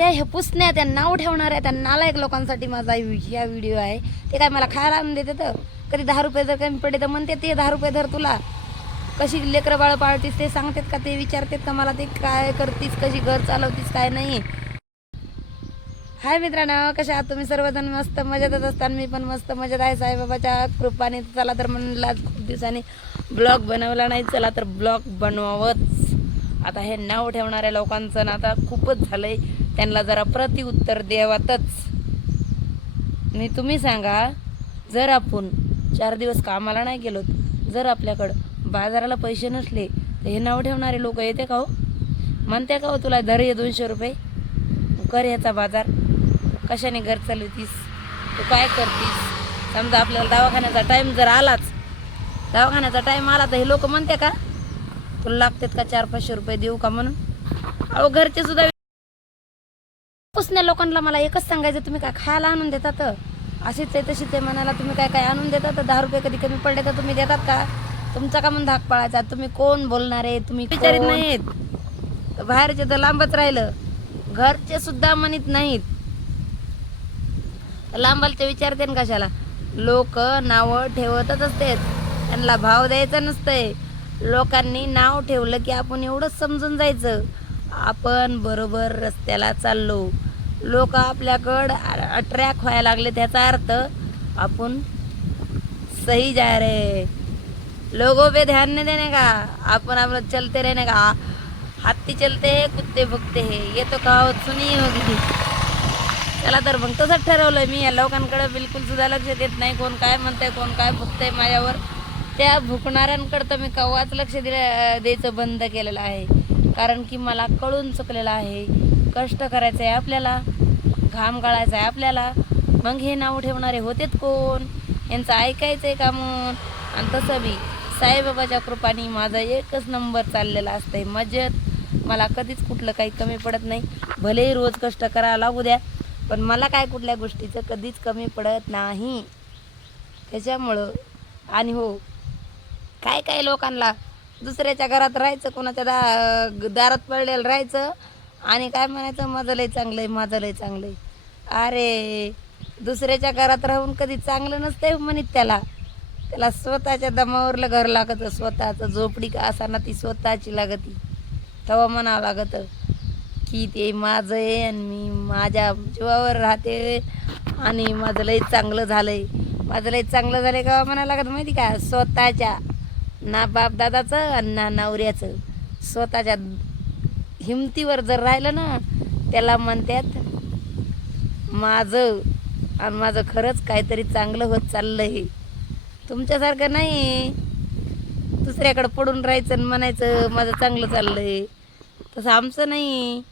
त्या ह्या पुसण्या त्या नाव ठेवणाऱ्या त्या नालायक लोकांसाठी माझा हा व्हिडिओ आहे. ते काय मला खायला आणून देते तर कधी 10 रुपये जर कमी पडले तर म्हणते ते 10 रुपये धर तुला. कशी लेकरं बाळ पाळतीस ते सांगतात का, ते विचारतात का मला ते काय करतीस, कशी घर चालवतीस काय नाही. हाय मित्रांनो, कशा आहात तुम्ही सर्वजण? मस्त मजेतच असताना मी पण मस्त मजेत आहे साईबाबाच्या कृपाने. चला तर म्हणलं आज खूप दिवसांनी ब्लॉग बनवला नाही, चला तर ब्लॉग बनवावंच. आता हे नाव ठेवणाऱ्या लोकांचं ना आता खूपच झालंय, त्यांना जरा प्रतिउत्तर द्यावातच. मी तुम्ही सांगा, जर आपण 4 दिवस कामाला नाही गेलो, जर आपल्याकडं बाजाराला पैसे नसले तर हे नाव ठेवणारे लोक येते का हो? म्हणते का हो तुला धर हे 200 रुपये कर ह्याचा बाजार, कशाने घर चालवतीस, तू काय करतीस? समजा आपल्याला दवाखान्याचा टाईम जर आलाच, दवाखान्याचा टाईम आला तर हे लोक म्हणते का तुला लागतात का 400-500 रुपये देऊ का म्हणून? अहो घरचे सुद्धा पुसण्या लोकांना मला एकच सांगायचं, तुम्ही काय खायला आणून देतात? अशीच आहे तशीच आहे म्हणाला, तुम्ही काय काय आणून देतात? 10 रुपये कधी कमी पडले तर तुम्ही देतात का? तुमचा का म्हणून धाक पाळायचा? तुम्ही कोण बोलणार आहे? तुम्ही विचारित नाहीत. बाहेरचे तर लांबच राहिलं, घरचे सुद्धा म्हणत नाहीत. लांबालचे विचारते ना कशाला? लोक नावं ठेवतच असते, त्यांना भाव द्यायचा नसतंय. लोकांनी नाव ठेवलं की आपण एवढंच समजून जायचं आपण बरोबर रस्त्याला चाललो. लोक आपल्याकडं अट्रॅक्ट व्हायला लागले, त्याचा अर्थ आपण सही जा रे. लोगों पे ध्यान नहीं देने का, आपण आपलं चलते रहने का. हाथी चलते है कुत्ते भुकते है, ये तो कहावत सुनी होगी. चला तर मग तसंच ठरवलंय मी. या लोकांकडे बिलकुल सुद्धा लक्ष देत नाही. कोण काय म्हणतंय, कोण काय भुकतंय माझ्यावर, त्या भुकणाऱ्यांकडं तर मी केव्हाच लक्ष द्यायचं बंद केलेलं आहे. कारण की मला कळून चुकलेलं आहे, कष्ट करायचं आहे आपल्याला, घाम गाळायचा आहे आपल्याला. मग हे नाव ठेवणारे होतेत कोण? यांचं ऐकायचं आहे का म्हणून? आणि तसं बी साईबाबाच्या कृपाने माझा एकच नंबर चाललेला असतंय मजेत. मला कधीच कुठलं काही कमी पडत नाही. भलेही रोज कष्ट करायला लागू द्या, पण मला काय कुठल्या गोष्टीचं कधीच कमी पडत नाही. त्याच्यामुळं आणि हो, काय काय लोकांना दुसऱ्याच्या घरात राहायचं, कोणाच्या दारात पडलेलं राहायचं आणि काय म्हणायचं माझं लय चांगलं आहे, माझं लय चांगलं आहे. अरे दुसऱ्याच्या घरात राहून कधी चांगलं नसतंय म्हणत त्याला स्वतःच्या दमावरलं घर लागतं. स्वतःचं झोपडी का असाना ती स्वतःची लागती, तेव्हा म्हणावं लागतं की ते माझं आहे आणि मी माझ्या जीवावर राहते आणि माझं लय चांगलं झालंय. माझं लय चांगलं झालंय का म्हणायला लागतं माहिती का? स्वतःच्या ना बापदादाचं आणि ना नवऱ्याचं, स्वतःच्या हिमतीवर जर राहिलं ना, त्याला म्हणतात माझं आणि माझं खरंच काहीतरी चांगलं होत चाललंय. तुमच्यासारखं नाही दुसऱ्याकडं पडून राहायचं आणि म्हणायचं माझं चांगलं चाललंय. तसं आमचं नाही.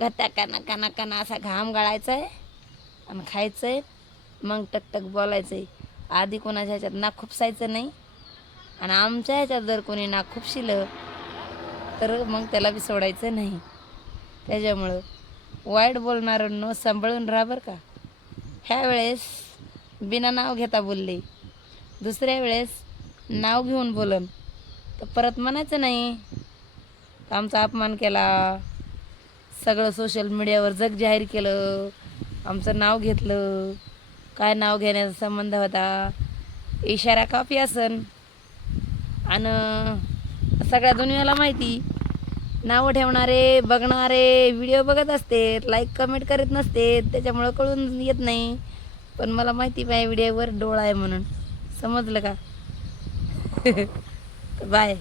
घटाकाना काना काना असा घाम गाळायचा आहे आणि खायचं आहे, मग टकटक बोलायचं आहे. आधी कोणाच्या ह्याच्यात नाक खुपसायचं नाही, आणि आमच्या ह्याच्यात जर कोणी नाक खुपशिलं तर मग त्याला बी सोडायचं नाही. त्याच्यामुळं वाईट बोलणाऱ्यांनो सांभाळून राहा बरं का. ह्या वेळेस बिना नाव घेता बोलले, दुसऱ्या वेळेस नाव घेऊन बोलन तर परत म्हणायचं नाही आमचा अपमान केला, सगळं सोशल मीडियावर जग जाहीर केलं, आमचं नाव घेतलं. काय नाव घेण्याचा संबंध होता? इशारा काफी असन. आणि सगळ्या दुनियाला माहिती, नावं ठेवणारे बघणारे व्हिडिओ बघत असते, लाईक कमेंट करीत नसते, त्याच्यामुळं कळून येत नाही. पण मला माहिती माझ्या व्हिडिओवर डोळा आहे म्हणून, समजलं का? बाय.